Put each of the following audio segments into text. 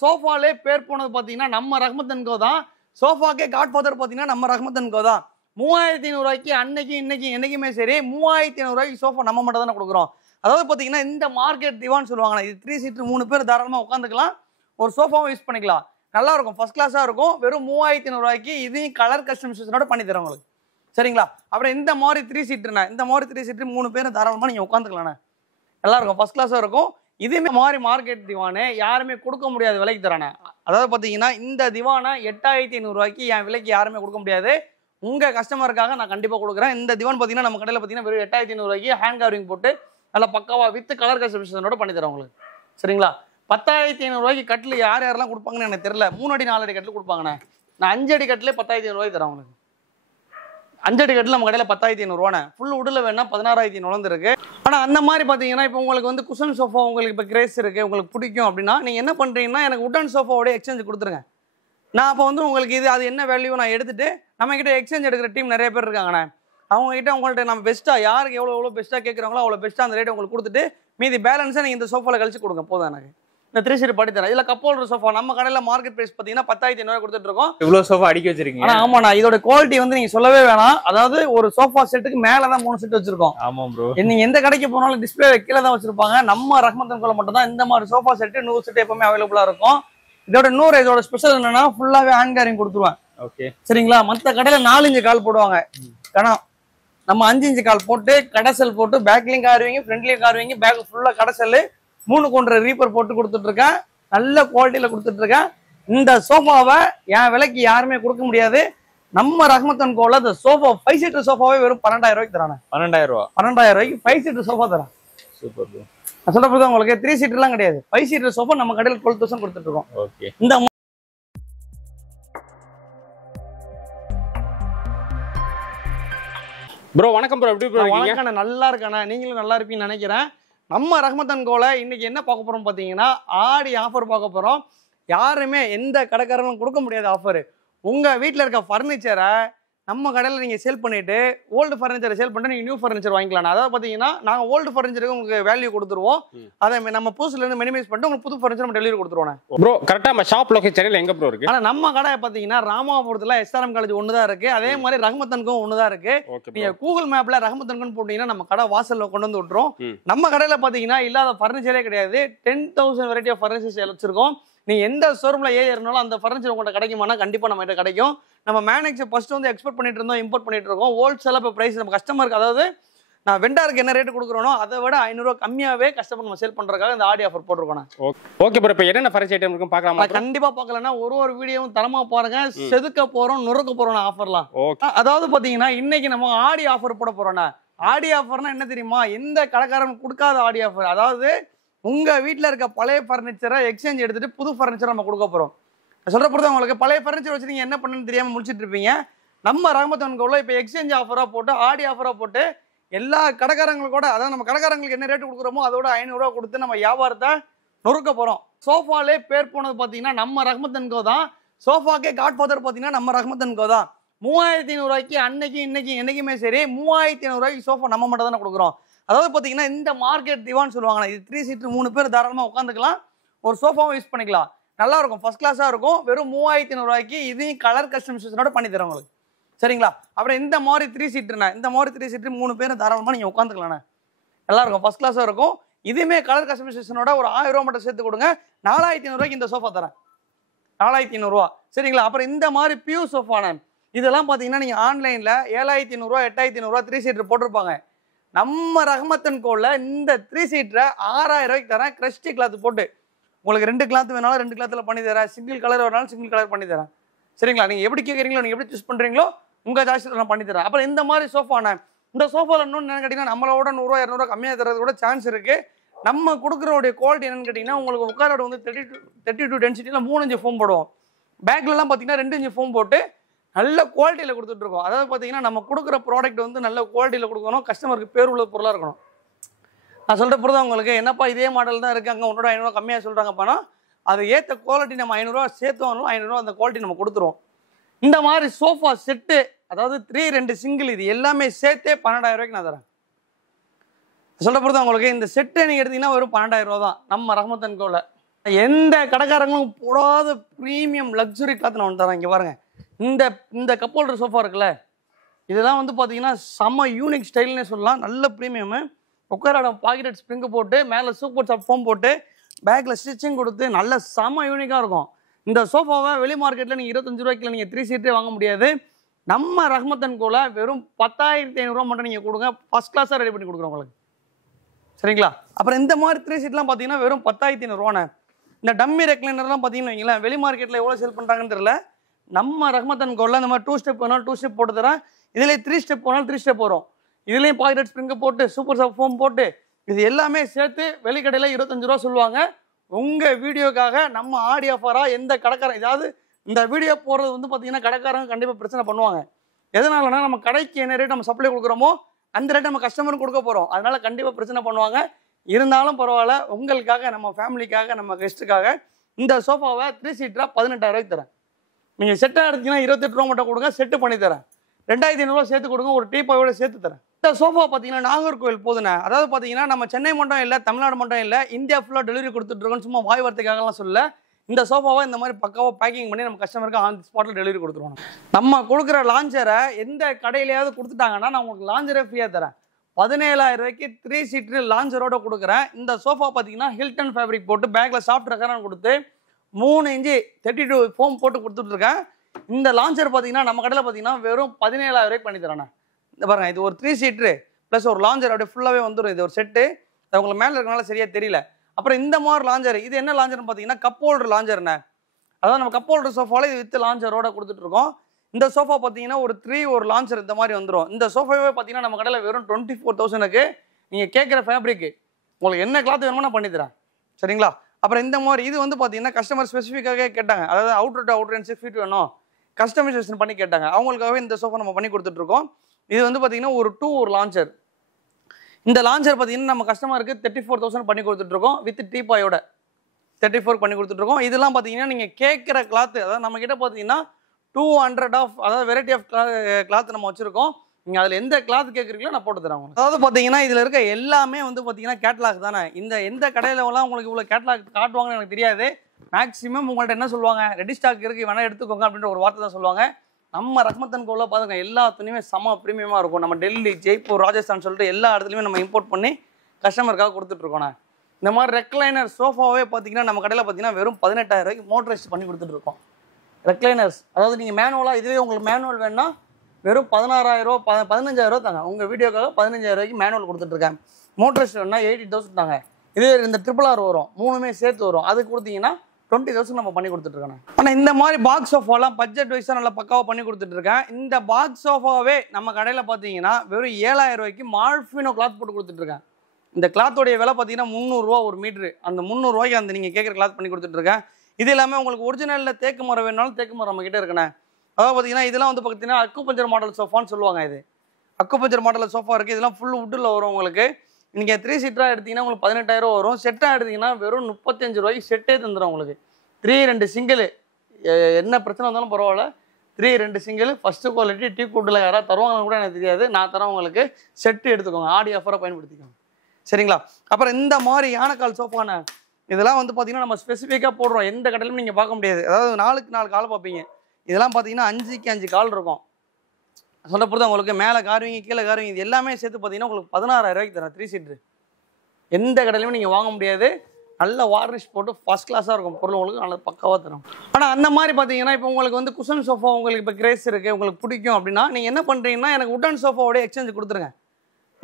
சோஃபாலே பேர் போனது பார்த்தீங்கன்னா நம்ம ரஹ்மத் அண்ட் கோ தான். சோஃபாக்கே காட்ஃபாதர் பார்த்தீங்கன்னா நம்ம ரஹ்மத் அண்ட் கோ தான். 3500 ரூபாய்க்கு அன்னைக்கு இன்னைக்கு என்னைக்குமே சரி 3500 ரூபாய்க்கு சோஃபா நம்ம மட்டும் தானே கொடுக்குறோம். அதாவது பார்த்தீங்கன்னா இந்த மார்க்கெட் திவான்னு சொல்லுவாங்க. இது 3 சீட்டர் 3 பேர் தாராளமாக உட்காந்துக்கலாம். ஒரு சோஃபாவும் யூஸ் பண்ணிக்கலாம். நல்லா இருக்கும், ஃபர்ஸ்ட் கிளாஸாக இருக்கும். வெறும் 3500 ரூபாய்க்கு இதையும் கலர் கஸ்டமைசேஷனோட பண்ணி தரேன் உங்களுக்கு. சரிங்களா? அப்புறம் இந்த மாதிரி 3 சீட்டர்ண்ணே, இந்த மாதிரி 3 சீட்டர் 3 பேர் தாராளமாக நீங்கள் உட்காந்துக்கலாண்ணே. நல்லா இருக்கும், ஃபர்ஸ்ட் கிளாஸாக இருக்கும். இதுவுமே மாதிரி மார்க்கெட் திவானு யாருமே கொடுக்க முடியாத விலைக்கு தரானே. அதாவது பார்த்தீங்கன்னா இந்த திவானை 8500 ரூபாய்க்கு என் விலைக்கு யாருமே கொடுக்க முடியாது. உங்கள் கஸ்டமருக்காக நான் கண்டிப்பாக கொடுக்குறேன். இந்த திவான் பார்த்தீங்கன்னா நம்ம கடையில் பார்த்தீங்கன்னா வெறும் 8500 ரூபாய்க்கு ஹேண்ட் கவரிங் போட்டு நல்லா பக்காவா வித் கலர் கஸ்டமைசேஷனோட பண்ணி தரேன் உங்களுக்கு. சரிங்களா? 10500 ரூபாய்க்கு கட்டில் யாரெல்லாம் கொடுப்பாங்கன்னு எனக்கு தெரியல. 3 அடி 4 அடி கட்டில் கொடுப்பாங்கண்ணே. நான் 5 அடி கட்டிலே 10500 ரூபாய்க்கு தரேன் உங்களுக்கு. 5 அடி கட்டில் நம்ம கடையில் 10500 ரூபாண்ணே. ஃபுல் உடல வேணா 16500 இருக்கு. ஆனால் அந்த மாதிரி பார்த்தீங்கன்னா இப்போ உங்களுக்கு வந்து குஷன் சோஃபா உங்களுக்கு இப்போ கிரேஸ் இருக்குது, உங்களுக்கு பிடிக்கும் அப்படின்னா நீங்கள் என்ன பண்ணுறீங்கன்னா எனக்கு உடன் சோஃபாவோட எக்ஸ்சேஞ்ச் கொடுத்துருங்க. நான் அப்போ வந்து உங்களுக்கு இது அது என்ன வேல்யூ நான் எடுத்துட்டு நம்மக்கிட்ட எக்ஸ்சேஞ்ச் எடுக்கிற டீம் நிறைய பேர் இருக்காங்கண்ணே. அவங்ககிட்ட உங்கள்கிட்ட நம்ம பெஸ்ட்டாக யாருக்கு எவ்வளோ பெஸ்ட்டாக கேட்குறாங்களோ அவ்வளோ பெஸ்ட்டாக அந்த ரேட் உங்களுக்கு கொடுத்துட்டு மீதி பேலன்ஸை நீங்கள் இந்த சோஃபாவில் கழிச்சு கொடுங்க போதும். எனக்கு இந்த 3 சீட் படி தரேன். இதில் கப் ஹோல்டர் சோஃபா நம்ம கடையில் மார்க்கெட் ப்ரைஸ் பார்த்தீங்கன்னா 10500 கொடுத்துட்டு இருக்கோம். இவ்வளோ சோஃபா அடிக்க வச்சிருக்கீங்க. ஆமாண்ணா, இதோட குவாலிட்டி வந்து நீங்கள் சொல்லவே வேணாம். அதாவது ஒரு சோஃபா செட்டுக்கு மேலே தான் 3 செட் வச்சிருக்கோம். ஆமாம் ப்ரோ. நீங்கள் எந்த கடைக்கு போனாலும் டிஸ்பிளே கீழே தான் வச்சிருப்பாங்க. நம்ம ரஹ்மத் அண்ட் கோல மட்டும் தான் இந்த மாதிரி சோஃபா செட்டு 100 செட் எப்பவுமே அவைலபிளாக இருக்கும். இதோட ஸ்பெஷல் என்னன்னா ஃபுல்லாகவே ஹேண்ட் கேரிங் கொடுத்துருவேன். ஓகே சரிங்களா? மற்ற கடையில் 4 இன்ச்சு கால் போடுவாங்க. ஆனால் நம்ம 5 இன்ச்சு கால் போட்டு கடைசல் போட்டு பேக்லையும் காருவீங்க, ஃப்ரண்ட்லையும் காருவீங்க, பேக் ஃபுல்லாக கடைசல் 3 கொண்ட ரீப்பர் போட்டு கொடுத்துட்டு இருக்கேன். நல்ல குவாலிட்டியில் கொடுத்துட்டு இருக்கேன். இந்த சோஃபாவை என் விலைக்கு யாருமே கொடுக்க முடியாது. நம்ம ரஹ்மத் அண்ட் கோல இந்த சோஃபா 5 சீட்டர் சோஃபாவே வெறும் 12000 ரூபாய்க்கு தரானே. 12000 ரூபா. 12000 ரூபாய்க்கு 5 சீட்டர் சோஃபா தரேன். Super bro. நான் சொல்ல போது உங்களுக்கு 3 சீட்டர்லாம் கிடையாது. 5 சீட்டர் சோஃபா நம்ம கடையில் 12000 கொடுத்துட்டு இருக்கோம். ஓகே. இந்த ப்ரோ வணக்கம் ப்ரோ, எப்படி ப்ரோ இருக்கீங்க? வணக்கம், நல்லா இருக்கானே. நீங்களும் நல்லா இருப்பீங்கன்னு நினைக்கிறேன். நம்ம ரஹ்மத் அண்ட் கோல இன்னைக்கு என்ன பார்க்க போறோம் பார்த்தீங்கன்னா ஆடி ஆஃபர் பார்க்க போறோம். யாருமே எந்த கடைக்காரங்களும் கொடுக்க முடியாத ஆஃபர். உங்க வீட்டில் இருக்க ஃபர்னிச்சரை நம்ம கடையில் நீங்கள் சேல் பண்ணிட்டு ஓல்டு ஃபர்னிச்சரை சேல் பண்ணிட்டு நீங்கள் நியூ ஃபர்னிச்சர் வாங்கிக்கலாம். அதாவது பார்த்தீங்கன்னா நாங்கள் ஓல்டு ஃபர்னிச்சருக்கு உங்களுக்கு வேல்யூ கொடுத்துருவோம். அதை நம்ம புதுசுலேருந்து மினிமைஸ் பண்ணிட்டு உங்களுக்கு புது ஃபர்னிச்சர் நம்ம டெலிவரி கொடுத்துருவோம். ப்ரோ கரெக்டாக நம்ம ஷாப் லொகேஷன் எங்கே ப்ரோ இருக்கு? ஆனால் நம்ம கடை பார்த்தீங்கன்னா ராமாபுரத்தில் SRM காலேஜ் ஒன்று தான் இருக்கு. அதே மாதிரி ரஹ்மத் அண்ட் கோ ஒன்று தான் இருக்கு. நீங்க கூகுள் மேப்ல ரஹ்மத் அண்ட் கோன்னு போட்டீங்கன்னா நம்ம கடை வாசல்ல கொண்டு வந்து விட்டுரும். நம்ம கடையில் பார்த்தீங்கன்னா இல்லாத ஃபர்னிச்சரே கிடையாது. 10,000 வெரைட்டி ஆஃப் ஃபர்னிச்சர்ஸ் வச்சிருக்கோம். நீ எந்த ஷோரூம்ல ஏறினாலும் அந்த ஃபர்னிச்சர் உங்கள்கிட்ட கிடைக்குமானா கண்டிப்பா நம்ம கிட்ட கிடைக்கும். நம்ம மேனேஜர் ஃபர்ஸ்ட் வந்து எக்ஸ்போர்ட் பண்ணிட்டு இருந்தோம், இம்போர்ட் பண்ணிட்டு இருக்கோம். ஹோல்சேலா இப்போ பிரைஸ் நம்ம கஸ்டமருக்கு, அதாவது நான் வெண்டாருக்கு என்ன ரேட் கொடுக்குறோனோ அதை விட 500 ரூபா கம்மியாவே கஸ்டமர் நம்ம சேல் பண்றதுக்காக இந்த ஆடி ஆஃபர் போட்டுருக்கோம். ஓகே ப்ரோ, இப்போ என்னென்ன ஃபர்னிச்சர் ஐட்டம் இருக்கும் பார்க்கலாமா? கண்டிப்பா பார்க்கலன்னா ஒரு வீடியோவும் தரமா பாருங்க. செதுக்க போறோம், நுறுக்க போறோம் ஆஃபர்லாம். அதாவது பாத்தீங்கன்னா இன்னைக்கு நம்ம ஆடி ஆஃபர் போட போறோம்னா, ஆடி ஆஃபர்னா என்ன தெரியுமா? எந்த கடைக்காரன் கொடுக்காத ஆடி ஆஃபர். அதாவது உங்க வீட்டில் இருக்க பழைய ஃபர்னிச்சரை எக்ஸ்சேஞ்ச் எடுத்துட்டு புது ஃபர்னிச்சர் நம்ம கொடுக்க போறோம். சொல்ற பொறுத்த உங்களுக்கு பழைய ஃபர்னிச்சர் வச்சு நீங்க என்ன பண்ணுன்னு தெரியாம முடிச்சிட்டு இருப்பீங்க. நம்ம ரஹ்மத் அண்ட் கோல இப்போ எக்ஸ்சேஞ்ச் ஆஃபரா போட்டு ஆடி ஆஃபரா போட்டு எல்லா கடைக்காரங்களுக்கூட, அதாவது நம்ம கடைக்காரங்களுக்கு என்ன ரேட்டு கொடுக்குறோமோ அதோட 500 ரூபா கொடுத்து நம்ம வியாபாரத்தை நொறுக்க போறோம். சோஃபாலே பேர் போனது பாத்தீங்கன்னா நம்ம ரஹ்மத் அண்ட் கோ தான். சோஃபாக்கே காட்ஃபாதர் பாத்தீங்கன்னா நம்ம ரஹ்மத் அண்ட் கோ தான். 3500 ரூபாய்க்கு அன்னைக்கு இன்னைக்கு என்னைக்குமே சரி 3500 ரூபாய்க்கு சோஃபா நம்ம மட்டும் தானே கொடுக்குறோம். அதாவது பார்த்தீங்கன்னா இந்த மார்க்கெட் திவான்னு சொல்லுவாங்க. இது 3 சீட்டர் 3 பேர் தாராளமாக உட்காந்துக்கலாம். ஒரு சோஃபாவும் யூஸ் பண்ணிக்கலாம். நல்லா இருக்கும், ஃபர்ஸ்ட் கிளாஸாக இருக்கும். வெறும் 3500 ரூபாய்க்கு இதையும் கலர் கஸ்டமைசேஷனோட பண்ணி தரேன் உங்களுக்கு. சரிங்களா? அப்புறம் இந்த மாதிரி 3 சீட்டர்ண்ணே, இந்த மாதிரி 3 சீட்டர் 3 பேர் தாராளமாக நீங்கள் உட்காந்துக்கலாண்ணே. நல்லா இருக்கும், ஃபர்ஸ்ட் கிளாஸாக இருக்கும். இதுவுமே கலர் கஸ்டமைசேஷனோட ஒரு 1000 ரூபா மட்டும் சேர்த்து கொடுங்க. 4500 ரூபாய்க்கு இந்த சோஃபா தரேன். 4500 ரூபா. சரிங்களா? அப்புறம் இந்த மாதிரி பியூ சோஃபாண்ணே, இதெல்லாம் பார்த்தீங்கன்னா நீங்கள் ஆன்லைனில் 7500 ரூபா 8500 ரூபா 3 சீட்டர் போட்டிருப்பாங்க. நம்ம ரஹ்மத் அண்ட் கோல இந்த 3 சீட்டரை 6000 ரூபாய்க்கு தரேன். கிரஸ்டி கிளாத் போட்டு உங்களுக்கு 2 கிளாத் வேணாலும் 2 கிளாத்தில் பண்ணி தரேன். சிங்கிள் கலர் வேணாலும் சிங்கிள் கலர் பண்ணி தரேன். சரிங்களா? நீங்கள் எப்படி கேட்குறீங்களோ, நீங்கள் எப்படி சூஸ் பண்ணுறீங்களோ உங்கள் சாய்ஸில் நான் பண்ணி தரேன். அப்புறம் இந்த மாதிரி சோஃபாண்ணே, இந்த சோஃபாவில் இன்னொன்று என்னன்னு கேட்டிங்கன்னா நம்மளோட 100 ரூபா 200 ரூபா கம்மியாக தரது கூட சான்ஸ் இருக்குது. நம்ம கொடுக்குறோடைய குவாலிட்டி என்னன்னு கேட்டிங்கன்னா உங்களுக்கு உட்காரோட வந்து 32 டென்சிட்டியில் 3 இன்ச்சு ஃபோம் போடுவோம். பேக்லலாம் பார்த்தீங்கன்னா 2 இன்ச்சு ஃபோம் போட்டு நல்ல குவாலிட்டியில் கொடுத்துட்ருக்கோம். அதாவது பார்த்தீங்கன்னா நம்ம கொடுக்குற ப்ராடக்ட் வந்து நல்ல குவாலிட்டியில் கொடுக்கணும், கஸ்டமருக்கு பேர் உள்ள பொருளாக இருக்கணும். நான் சொல்கிற பொறுத்து உங்களுக்கு என்னப்பா இதே மாடல் தான் இருக்குது, அங்கே 500 ரூபா கம்மியாக சொல்கிறாங்கப்பானா அது ஏற்ற குவாலிட்டி நம்ம 500 ரூபா சேர்த்து வாங்கணும். 500 ரூபா அந்த குவாலிட்டி நம்ம கொடுத்துருவோம். இந்த மாதிரி சோஃபா செட்டு, அதாவது 3 2 சிங்கிள், இது எல்லாமே சேர்த்தே 12000 ரூபாய்க்கு நான் தரேன். சொல்கிற பொறுத்து உங்களுக்கு இந்த செட்டை நீங்கள் எடுத்தீங்கன்னா வெறும் 12000 ரூபா தான் நம்ம ரஹ்மத் அண்ட் கோல. எந்த கடைக்காரங்களும் போடாத ப்ரீமியம் லக்ஸுரி கிளாத் நான் தரேன். இங்கே பாருங்க, இந்த இந்த கப் ஹோல்டர் சோஃபா இருக்குல்ல, இதெல்லாம் வந்து பார்த்தீங்கன்னா செம்ம யூனிக் ஸ்டைல்னே சொல்லலாம். நல்ல ப்ரீமியமு. உட்கார பாக்கெட் ஸ்ப்ரிங்கு போட்டு மேலே சூப்பர் சாஃப்ட் ஃபோம் போட்டு பேக்கில் ஸ்டிச்சிங் கொடுத்து நல்ல செம்ம யூனிக்காக இருக்கும். இந்த சோஃபாவை வெளி மார்க்கெட்டில் நீங்கள் 25 ரூபாய்க்குள்ள நீங்கள் 3 சீட்டே வாங்க முடியாது. நம்ம ரஹ்மத் அண்ட் கோல வெறும் 10,500 மட்டும் நீங்கள் கொடுங்க, ஃபர்ஸ்ட் கிளாஸாக ரெடி பண்ணி கொடுக்குறோம் உங்களுக்கு. சரிங்களா? அப்புறம் இந்த மாதிரி 3 சீட்லாம் பார்த்தீங்கன்னா வெறும் 10,500. இந்த டம்மி ரெக்லைனர்லாம் பார்த்தீங்கன்னு வைங்களேன், வெளி மார்க்கெட்டில் எவ்வளோ சேல் பண்ணுறாங்கன்னு தெரியல. நம்ம ரஹ்மத் அண்ட் கோல இந்த மாதிரி 2 ஸ்டெப் வேணாலும் 2 ஸ்டெப் போட்டு தரேன். இதிலே 3 ஸ்டெப் வேணாலும் 3 ஸ்டெப் வரும். இதுலேயும் பாக்கெட் ஸ்ப்ரிங்கை போட்டு சூப்பர் சாஃப்ட் ஃபோம் போட்டு இது எல்லாமே சேர்த்து வெளிக்கடையில் 25 ரூபா சொல்லுவாங்க. உங்கள் வீடியோக்காக நம்ம ஆடி ஆஃபராக எந்த கடைக்காரன், ஏதாவது இந்த வீடியோ போடுறது வந்து பார்த்தீங்கன்னா கடைக்காரங்க கண்டிப்பாக பிரச்சனை பண்ணுவாங்க. எதனாலனா நம்ம கடைக்கு என்ன ரேட் நம்ம சப்ளை கொடுக்குறோமோ அந்த ரேட் நம்ம கஸ்டமருக்கு கொடுக்க போகிறோம். அதனால கண்டிப்பாக பிரச்சனை பண்ணுவாங்க. இருந்தாலும் பரவாயில்ல, உங்களுக்காக, நம்ம ஃபேமிலிக்காக, நம்ம கெஸ்ட்டுக்காக இந்த சோஃபாவை 3 சீட்டராக 18,000 ரூபாய்க்கு தரேன். நீங்கள் செட்டாக எடுத்தீங்கன்னா 28 ரூபா மட்டும் கொடுங்க, செட்டு பண்ணி தரேன். 2,500 ரூபா சேர்த்து கொடுங்க, ஒரு டீப்பாயோட சேர்த்து தரேன். இந்த சோஃபா பார்த்தீங்கன்னா நாகர்கோவில் போதுண்ணே. அதாவது பார்த்தீங்கன்னா நம்ம சென்னை மட்டும் இல்லை, தமிழ்நாடு மட்டும் இல்லை, இந்தியா ஃபுல்லாக டெலிவரி கொடுத்துட்ருக்கோன்னு சும்மா வாய் வார்த்தைக்காகலாம் சொல்ல. இந்த சோஃபாவை இந்த மாதிரி பக்காவாக பேக்கிங் பண்ணி நம்ம கஸ்டமருக்கு ஆன் ஸ்பாட்டில் டெலிவரி கொடுத்துருவோம். நம்ம கொடுக்குற லான்ச்சரை எந்த கடையிலையாவது கொடுத்துட்டாங்கன்னா நான் உங்களுக்கு லான்ச்சரே ஃப்ரீயாக தரேன். 17,000 ரூபாய்க்கு 3 சீட்டர் லான்ச்சரோட கொடுக்குறேன். இந்த சோஃபா பார்த்தீங்கன்னா ஹில்டன் ஃபேப்ரிக் போட்டு பேக்கில் சாஃப்ட் ரெக்கரான் கொடுத்து 3 இன்ச்சு 32 ஃபோம் போட்டு கொடுத்துட்ருக்கேன். இந்த லான்ச்சர் பார்த்தீங்கன்னா நம்ம கடையில் பார்த்தீங்கன்னா வெறும் 17,000 ரூபாய்க்கு பண்ணி தரேன். இந்த பாருங்க, இது ஒரு 3 சீட்ரு ப்ளஸ் ஒரு லான்ச்சர் அப்படியே ஃபுல்லாகவே வந்துடும். இது ஒரு செட்டு. அது உங்களுக்கு மேலே இருக்கனால சரியாக தெரியல. அப்புறம் இந்த மாதிரி லான்ச்சர், இது என்ன லான்ச்சர்னு பார்த்தீங்கன்னா கப் ஹோல்டர் லான்ச்சர்ண்ணே. அதாவது நம்ம கப் ஹோல்டர் சோஃபாவில் இது வித் லான்ச்சரோட கொடுத்துட்ருக்கோம். இந்த சோஃபா பார்த்தீங்கன்னா ஒரு லான்ச்சர் இந்த மாதிரி வந்துடும். இந்த சோஃபாவே பார்த்தீங்கன்னா நம்ம கடையில் வெறும் 24,000க்கு நீங்கள் கேட்குற ஃபேப்ரிக்கு உங்களுக்கு என்ன கிளாத் வேணுமோ நான் பண்ணித்தரேன். சரிங்களா? அப்புறம் இந்த மாதிரி இது வந்து பார்த்தீங்கன்னா கஸ்டமர் ஸ்பெசிஃபிக்காகவே கேட்டாங்க. அதாவது அவுட்ரு டு அவுட்ரு 6 ஃபீட் வேணும், கஸ்டமைசேஷன் பண்ணி கேட்டாங்க. அவங்களுக்காகவே இந்த சோஃபா நம்ம பண்ணி கொடுத்துட்ருக்கோம். இது வந்து பார்த்தீங்கன்னா ஒரு லான்ச்சர். இந்த லான்ச்சர் பார்த்தீங்கன்னா நம்ம கஸ்டமருக்கு 34,000 பண்ணி கொடுத்துட்ருக்கோம் வித் டீப்பாயோட 34 பண்ணி கொடுத்துட்ருக்கோம். இதெல்லாம் பார்த்தீங்கன்னா நீங்கள் கேட்குற கிளாத்து, அதாவது நம்ம கிட்ட பார்த்தீங்கன்னா 200 அதாவது வெரைட்டி ஆஃப் கிளாத் நம்ம வச்சுருக்கோம். நீங்கள் அதில் எந்த கிளாத் கேட்குறீங்களோ நான் போட்டு தரேன் உங்களுக்கு. அதாவது பார்த்தீங்கன்னா இதில் இருக்க எல்லாமே வந்து பார்த்தீங்கன்னா கேட்லாக் தானே. எந்த கடையிலலாம் உங்களுக்கு இவ்வளோ கேட்லாக் காட்டுவாங்கன்னு எனக்கு தெரியாது. மேக்ஸிமம் உங்கள்கிட்ட என்ன சொல்லுவாங்க, ரெடி ஸ்டாக் இருக்குது வேணால் எடுத்துக்கோங்க அப்படின்ற ஒரு வார்த்தை தான் சொல்லுவாங்க. நம்ம ரஹ்மத் அண்ட் கோல பாருங்க, எல்லா துணியுமே செம்ம ப்ரீமியமாக இருக்கும். நம்ம டெல்லி, ஜெய்ப்பூர், ராஜஸ்தான் சொல்லிட்டு எல்லா இடத்துலையுமே நம்ம இம்போர்ட் பண்ணி கஸ்டமருக்காக கொடுத்துட்ருக்கோண்ணே. இந்த மாதிரி ரெக்லைனர் சோஃபாவே பார்த்தீங்கன்னா நம்ம கடையில் பார்த்தீங்கன்னா வெறும் 18,000 ரூபாய்க்கு மோட்டரைஸ்ட் பண்ணி கொடுத்துட்ருக்கோம். ரெக்லைனர்ஸ், அதாவது நீங்கள் மேனுவலாக, இதுவே உங்களுக்கு மேனுவல் வேணுன்னா வெறும் 16,000 ரூபா 15,000 ரூபா தாங்க. உங்கள் வீடியோக்காக 15,000 ரூபாய்க்கு மேனுவல் கொடுத்துட்ருக்கேன். மோட்டரைஸ்ட் வேணுன்னா 80,000 தாங்க. இதே இந்த RRR வரும், 3மே சேர்த்து வரும். அது கொடுத்தீங்கன்னா 20,000 நம்ம பண்ணி கொடுத்துட்ருக்கேன். ஆனால் இந்த மாதிரி பாக்ஸ் சோஃபாலாம் பட்ஜெட் வைஸாக நல்லா பக்காவாக பண்ணி கொடுத்துட்ருக்கேன். இந்த பாக்ஸ் சோஃபாவே நம்ம கடையில் பார்த்தீங்கன்னா வெறும் 7,000 ரூபாய்க்கு மால்ஃபினோ கிளாத் போட்டு கொடுத்துட்ருக்கேன். இந்த கிளாத்தோடைய விலை பார்த்தீங்கன்னா 300 ரூபா ஒரு மீட்ரு. அந்த 300 ரூபாய்க்கு அந்த நீங்கள் கேட்குற கிளாத் பண்ணி கொடுத்துட்ருக்கேன். இது எல்லாமே உங்களுக்கு ஒரிஜினலில் தேக்கு மரம் வேணாலும் தேக்கு மரம் நம்ம கிட்டே இருக்குண்ணே. அதாவது பார்த்தீங்கன்னா இதெல்லாம் வந்து பார்த்தீங்கன்னா அக்குபஞ்சர் மாடல் சோஃபான்னு சொல்லுவாங்க. இது அக்குபஞ்சர் மாடல் சோஃபா இருக்குது. இதெல்லாம் ஃபுல் வுட்டில் வரும். உங்களுக்கு நீங்கள் 3 சீட்டராக எடுத்தீங்கன்னா உங்களுக்கு 18,000 ரூபா வரும். செட்டாக எடுத்தீங்கன்னா வெறும் 35 ரூபாய்க்கு செட்டே தந்துடும் உங்களுக்கு. 3 சிங்கிள், என்ன பிரச்சனை வந்தாலும் பரவாயில்ல. 3 சிங்கிள் ஃபஸ்ட்டு குவாலிட்டி டீ கூட்டில் யாராவது தருவாங்கன்னு கூட எனக்கு தெரியாது. நான் தரேன் உங்களுக்கு. செட்டு எடுத்துக்கோங்க, ஆடி ஆஃபராக பயன்படுத்திக்கோங்க. சரிங்களா? அப்புறம் இந்த மாதிரி யானைக்கால் சோஃபாண்ணே, இதெல்லாம் வந்து பார்த்தீங்கன்னா நம்ம ஸ்பெசிஃபிக்காக போடுறோம். எந்த கடையிலும் நீங்கள் பார்க்க முடியாது. அதாவது 4க்கு 4 கால் பார்ப்பீங்க. இதெல்லாம் பார்த்தீங்கன்னா 5க்கு 5 கால் இருக்கும். சொல்ல பொறுத்து உங்களுக்கு மேலே காருவீங்க, கீழே காருவீங்க, இது எல்லாமே சேர்த்து பார்த்தீங்கன்னா உங்களுக்கு 16,000 ரூபாய்க்கு தரேன் 3 சீட்ரு. எந்த கடையிலுமே நீங்கள் வாங்க முடியாது. நல்ல வார்னிஷ் போட்டு ஃபஸ்ட் கிளாஸாக இருக்கும் பொருள், உங்களுக்கு நல்ல பக்காவாக தரும். ஆனால் அந்த மாதிரி பார்த்தீங்கன்னா இப்போ உங்களுக்கு வந்து குஷன் சோஃபா உங்களுக்கு இப்போ கிரேஸ் இருக்குது, உங்களுக்கு பிடிக்கும் அப்படின்னா நீங்கள் என்ன பண்ணுறீங்கன்னா எனக்கு உட்டன் சோஃபாவோட எக்ஸ்சேஞ்ச் கொடுத்துருங்க.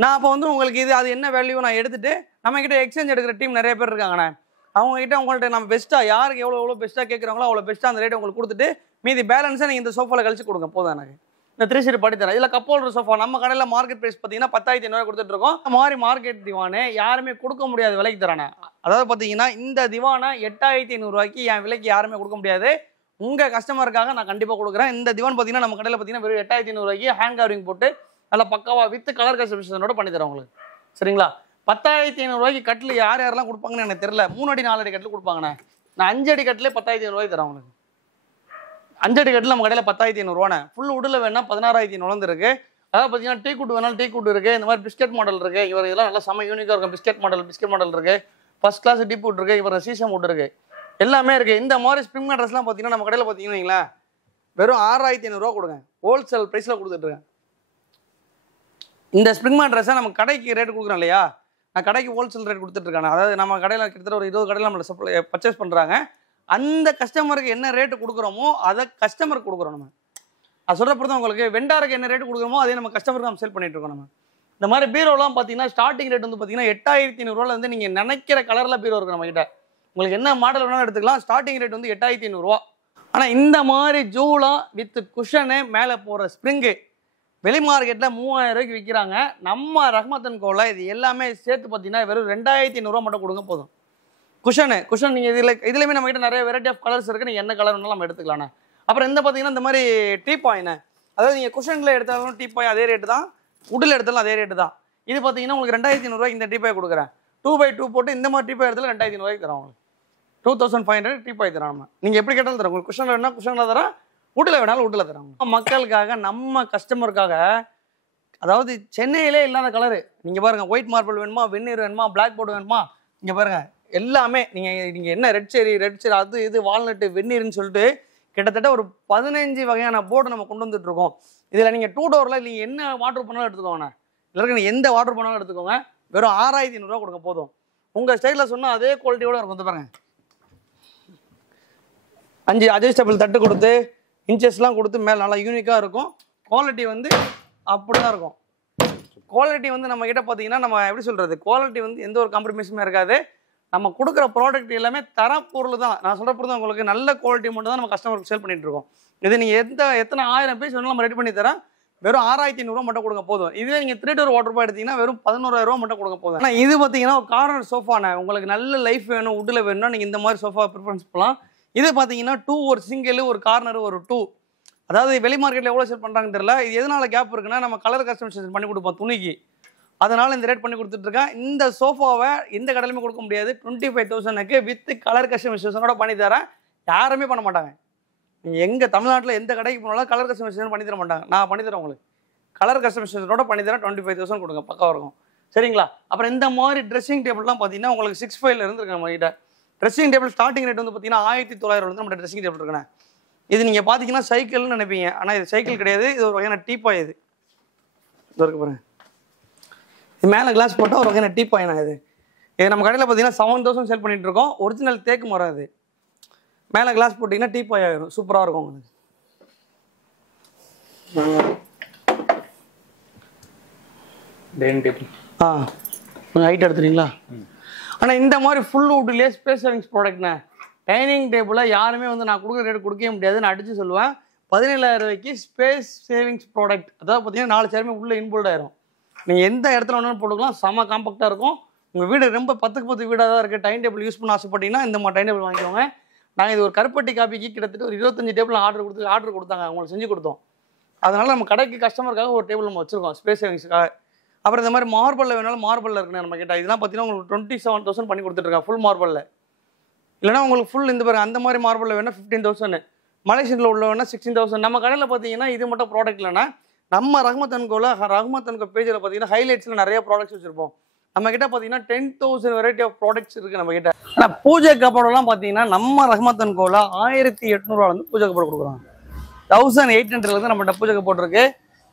நான் அப்போ வந்து உங்களுக்கு அது என்ன வேல்யூ நான் எடுத்துகிட்டு நம்மக்கிட்ட எக்ஸ்சேஞ்ச் எடுக்கிற டீம் நிறைய பேர் இருக்காங்கண்ணே. அவங்ககிட்ட உங்கள்கிட்ட நம்ம பெஸ்ட்டாக யாருக்கு எவ்வளோ பெஸ்ட்டாக கேட்குறாங்களோ அவ்வளோ பெஸ்ட்டாக அந்த ரேட் உங்களுக்கு கொடுத்துட்டு மீதி பேலன்ஸை நீங்கள் இந்த சோஃபாவில் கழிச்சு கொடுங்க போதும். எனக்கு இந்த 3 சீட் படி தரேன். இதில் கப் ஹோல்டர் சோஃபா நம்ம கடையில் மார்க்கெட் ப்ரைஸ் பார்த்தீங்கன்னா 10,500 கொடுத்துட்ருக்கோம். இந்த மாதிரி மார்க்கெட் திவானு யாருமே கொடுக்க முடியாத விலைக்கு தரானே. அதாவது பார்த்தீங்கன்னா இந்த திவானை 8,500 ரூபாய்க்கு என் விலைக்கு யாருமே கொடுக்க முடியாது. உங்கள் கஸ்டமருக்காக நான் கண்டிப்பாக கொடுக்குறேன். இந்த திவான் பார்த்தீங்கன்னா நம்ம கடையில் பார்த்தீங்கன்னா வெறும் 8,500 ரூபாய்க்கு ஹேண்ட் கவரிங் போட்டு நல்லா பக்காவாக வித் கலர் கஸ்டமைசேஷனோட பண்ணி தரேன் உங்களுக்கு. சரிங்களா? 10,500 ரூபாய்க்கு கட்டில் யாரெல்லாம் கொடுப்பாங்கன்னு எனக்கு தெரியல. 3 அடி 4 அடி கட்டில் கொடுப்பாங்கண்ணே. நான் 5 அடி கட்டிலே 10,500 ரூபாய்க்கு தரேன் உங்களுக்கு. 5 அடி கட்டில் நம்ம கடையில் 10,500 ரூபாண்ணே. ஃபுல் உடில் வேணா 16,500 இருக்குது. அதாவது பார்த்தீங்கன்னா டீ கூட்டு வேணாலும் டீ கூட்டு இருக்குது. இந்த மாதிரி பிஸ்கெட் மாடல் இருக்குது. இவர் இதெல்லாம் நல்லா செம்ம யூனிக்காக இருக்கும். பிஸ்கெட் மாடல் இருக்குது. ஃபர்ஸ்ட் கிளாஸ் டீ கூட் இருக்குது. இவர் சீசம் கூட்டு இருக்குது. எல்லாமே இருக்கு. இந்த மாதிரி ஸ்ப்ரிங் மேட்ரஸ்லாம் பார்த்தீங்கன்னா நம்ம கடையில் பார்த்தீங்கன்னா வெறும் 6500 ரூபா கொடுங்க, ஹோல்சேல் ப்ரைஸில் கொடுத்துட்ருக்கேன். இந்த ஸ்ப்ரிங் மேட்ரஸை நம்ம கடைக்கு ரேட் கொடுக்குறோம் இல்லையா, நான் கடைக்கு ஹோல்சேல் ரேட் கொடுத்துட்ருக்கேன். அதாவது நம்ம கடையில் கிட்டத்தட்ட ஒரு 20 கடையில் நம்மளை சப்ளை பர்ச்சேஸ் பண்ணுறாங்க. அந்த கஸ்டமருக்கு என்ன ரேட்டு கொடுக்குறோமோ அதை கஸ்டமருக்கு கொடுக்குறோம். நம்ம அது சொல்கிற பொறுத்த உங்களுக்கு வெண்டாருக்கு என்ன ரேட்டு கொடுக்குறோமோ அதே நம்ம கஸ்டமருக்கு நம்ம சேல் பண்ணிட்டு இருக்கோம். நம்ம இந்த மாதிரி பீரோலாம் பார்த்தீங்கன்னா ஸ்டார்டிங் ரேட் வந்து பார்த்தீங்கன்னா 8500 வந்து நீங்கள் நினைக்கிற கலரில் பீரோ இருக்குது நம்மகிட்ட. உங்களுக்கு என்ன மாடல் வேணாலும் எடுத்துக்கலாம். ஸ்டார்டிங் ரேட் வந்து 8500 ரூபா. ஆனால் இந்த மாதிரி ஜூலா வித் குஷனு மேலே போகிற ஸ்ப்ரிங்கு வெளி மார்க்கெட்டில் 3000 ரூபாய்க்கு விற்கிறாங்க. நம்ம ரஹ்மத் அண்ட் கோவில் இது எல்லாமே சேர்த்து பார்த்தீங்கன்னா வெறும் 2500 ரூபா மட்டும் கொடுங்க போதும். குஷன் நீங்கள் இதுலையுமே நம்மகிட்ட நிறைய வெரைட்டி ஆஃப் கலர்ஸ் இருக்குது. நீங்கள் என்ன கலர் வேணாலும் நம்ம எடுத்துக்கலாண்ணே. அப்புறம் இந்த பார்த்தீங்கன்னா இந்த மாதிரி டீப்பாயிண்ணே, அதாவது நீங்கள் குஷனில் எடுத்தாலும் டீப்பாய் அதே ரேட்டு தான், உட்டில் எடுத்தாலும் அதே ரேட்டு தான். இது பார்த்தீங்கன்னா உங்களுக்கு 2500 ரூபாய்க்கு இந்த டீப்பாய் கொடுக்குறேன். 2x2 போட்டு இந்த மாதிரி டீப்பாய் எடுத்தாலும் 2500 ரூபாய்க்கு தரோம். உங்களுக்கு 2500 டீப்பாய் தரோம். நம்ம நீங்கள் எப்படி கேட்டாலும் தரோம். உங்களுக்கு குஷனில் வேணால் குஷனில் தரோம், உட்டில் வேணாலும் உட்டில் தரோம். மக்களுக்காக நம்ம கஸ்டமருக்காக, அதாவது சென்னையிலே இல்லாத கலரு நீங்கள் பாருங்கள். ஒயிட் மார்பிள் வேணுமா, வெந்நீர் வேணுமா, பிளாக் போர்டு வேணுமா, இங்கே பாருங்கள் எல்லாமே. நீங்கள் என்ன ரெட் செரி அது இது வால்நட்டு வெந்நீர்னு சொல்லிட்டு கிட்டத்தட்ட ஒரு 15 வகையான போர்டு நம்ம கொண்டு வந்துட்டுருக்கோம். இதில் நீங்கள் 2 டோரில் நீங்கள் என்ன வாட்டர் பண்ணாலும் எடுத்துக்கோங்கண்ணா. இல்லை நீங்கள் எந்த வாட்டர் பண்ணாலும் எடுத்துக்கோங்க. வெறும் 6500 ரூபா கொடுங்க போதும். உங்கள் ஸ்டைலில் சொன்னால் அதே குவாலிட்டியோட இருக்கும். வந்து பாருங்கள், 5 அட்ஜஸ்டபிள் தட்டு கொடுத்து இன்ச்சஸ்லாம் கொடுத்து மேலே நல்லா யூனிக்காக இருக்கும். குவாலிட்டி வந்து அப்படி தான் இருக்கும். குவாலிட்டி வந்து நம்ம கிட்ட பார்த்தீங்கன்னா நம்ம எப்படி சொல்கிறது, குவாலிட்டி வந்து எந்த ஒரு காம்ப்ரமைஸுமே இருக்காது. நம்ம கொடுக்குற ப்ராடக்ட் எல்லாமே தரப்பொருள் தான். நான் சொல்கிற பொருள் தான் உங்களுக்கு நல்ல குவாலிட்டி மட்டும் தான் நம்ம கஸ்டமருக்கு சேல் பண்ணிட்டு இருக்கோம். இது நீங்கள் எத்தனை 1000 பீஸ் வேணாலும் நம்ம ரெடி பண்ணி தரேன். வெறும் 6500 ரூபா மட்டும் கொடுங்க போதும். இதுவே நீங்கள் 3 டோர் வாட்டர் பாய் எடுத்தீங்கன்னா வெறும் 11000 ரூபா மட்டும் கொடுங்க போதும். ஆனால் இது பார்த்தீங்கன்னா ஒரு கார்னர் சோஃபாண்ணே. உங்களுக்கு நல்ல லைஃப் வேணும், உட்டில் வேணும்னா நீங்கள் இந்த மாதிரி சோஃபா ப்ரிஃபரன்ஸ் பண்ணலாம். இது பார்த்தீங்கன்னா 2 ஒரு சிங்கிள், ஒரு கார்னர், ஒரு 2. அதாவது வெளி மார்க்கெட்டில் எவ்வளோ சேல் பண்ணுறாங்கன்னு தெரியல. இது எதனால கேப் இருக்குன்னா நம்ம கலர் கஸ்டமைசேஷன் பண்ணி கொடுப்போம் துணிக்கு. அதனால் இந்த ரேட் பண்ணி கொடுத்துட்ருக்கேன். இந்த சோஃபாவை எந்த கடையிலுமே கொடுக்க முடியாது. 25,000க்கு வித் கலர் கஸ்டமைசேஷனோட பண்ணி தரேன். யாருமே பண்ண மாட்டாங்க. நீங்கள் எங்கள் தமிழ்நாட்டில் எந்த கடைக்கு போனாலும் கலர் கஸ்டமைசேஷன் பண்ணி தர மாட்டாங்க. நான் பண்ணி தரேன் உங்களுக்கு. கலர் கஸ்டமைசேஷனோட பண்ணி தரேன். 25,000 கொடுங்க, பக்காவாக இருக்கும். சரிங்களா? அப்புறம் இந்த மாதிரி ட்ரெஸ்ஸிங் டேபிள்லாம் பார்த்தீங்கன்னா உங்களுக்கு 6.5 இருந்துருக்கு நம்மகிட்ட. ட்ரெஸ்ஸிங் டேபிள் ஸ்டார்டிங் ரேட் வந்து பார்த்தீங்கன்னா 1900 வந்து நம்ம ட்ரெஸ்ஸிங் டேபிள் இருக்குண்ணே. இது நீங்கள் பார்த்தீங்கன்னா சைக்கிள்னு நினைப்பீங்க. ஆனால் இது சைக்கிள் கிடையாது. இது ஒரு வகையான டீப்பாய். இது இருக்கு பாருங்க. இது மேலே கிளாஸ் போட்டால் ஒரு வகையான டீப்பாய்னா. இது நம்ம கடையில் பார்த்தீங்கன்னா 7000 சேல் பண்ணிட்டு இருக்கோம். ஒரிஜினல் தேக்கு மரம். இது மேலே கிளாஸ் போட்டிங்கன்னா டீப்பாய் ஆகிடும். சூப்பராக இருக்கும் உங்களுக்கு. டைனிங் டேபிள் கொஞ்சம் ஹைட் எடுத்துறீங்களா? ஆனால் இந்த மாதிரி ஃபுல் வுட்லேயே ஸ்பேஸ் சேவிங்ஸ் ப்ராடக்ட்ண்ணே. டைனிங் டேபிளை யாருமே வந்து நான் கொடுக்குற ரேட் கொடுக்கவே முடியாது. நான் அடித்து சொல்லுவேன் 17,000 ரூபாய்க்கு ஸ்பேஸ் சேவிங்ஸ் ப்ராடக்ட். அதாவது பார்த்தீங்கன்னா 4 சேர்மே உள்ளே இன்போல்ட் ஆயிரும். நீங்கள் எந்த இடத்துல வேணாலும் போட்டுக்கலாம். செம காம்பாக்டாக இருக்கும். உங்கள் வீடு ரொம்ப 10க்கு 10 வீடாக தான் இருக்குது. டைனிங் டேபிள் யூஸ் பண்ண ஆசைப்பட்டீங்கன்னா இந்த மாதிரி டைனிங் டேபிள் வாங்கிக்கோங்க. நாங்கள் இது ஒரு கருப்பட்டி காப்பிக்கு கிட்டத்தட்ட ஒரு 25 டேபிள் ஆர்டர் கொடுத்தாங்க. அவங்களுக்கு செஞ்சு கொடுத்தோம். அதனால் நம்ம கடைக்கு கஸ்டமருக்காக ஒரு டேபிள் நம்ம வச்சுருக்கோம் ஸ்பேஸ் சேவிங்ஸுக்காக. அப்புறம் இந்த மாதிரி மார்பலில் வேணாலும் மார்பலில் இருக்குன்னு நம்ம கேட்டால் இதெல்லாம் பார்த்தீங்கன்னா உங்களுக்கு 27,000 பண்ணி கொடுத்துட்ருக்காங்க ஃபுல் மார்பலில். இல்லைனா உங்களுக்கு ஃபுல் இந்த பாருங்க அந்த மாதிரி மார்பலில் வேணால் 15,000, மலேசியனில் உள்ள வேணால் 16,000. நம்ம கடையில் பார்த்தீங்கன்னா இது மட்டும் ப்ராடக்ட் இல்லைன்னா நம்ம ரஹ்மத் அண்ட் கோவில் ரஹ்மத் அண்ட் கோ பேஜில் பார்த்தீங்கன்னா ஹைலைட்ஸில் நிறைய ப்ராடக்ட்ஸ் வச்சுருப்போம். நம்ம கிட்ட பார்த்தீங்கன்னா 10,000 வெரைட்டி ஆஃப் ப்ராடக்ட்ஸ் இருக்குது நம்ம கிட்ட. ஆனால் பூஜை கப்படெல்லாம் பார்த்தீங்கன்னா நம்ம ரஹ்மத் அண்ட் கோவில் 1800 பூஜை கப்படு கொடுக்குறாங்க. 1800 நம்மகிட்ட பூஜை கப்போட் இருக்கு.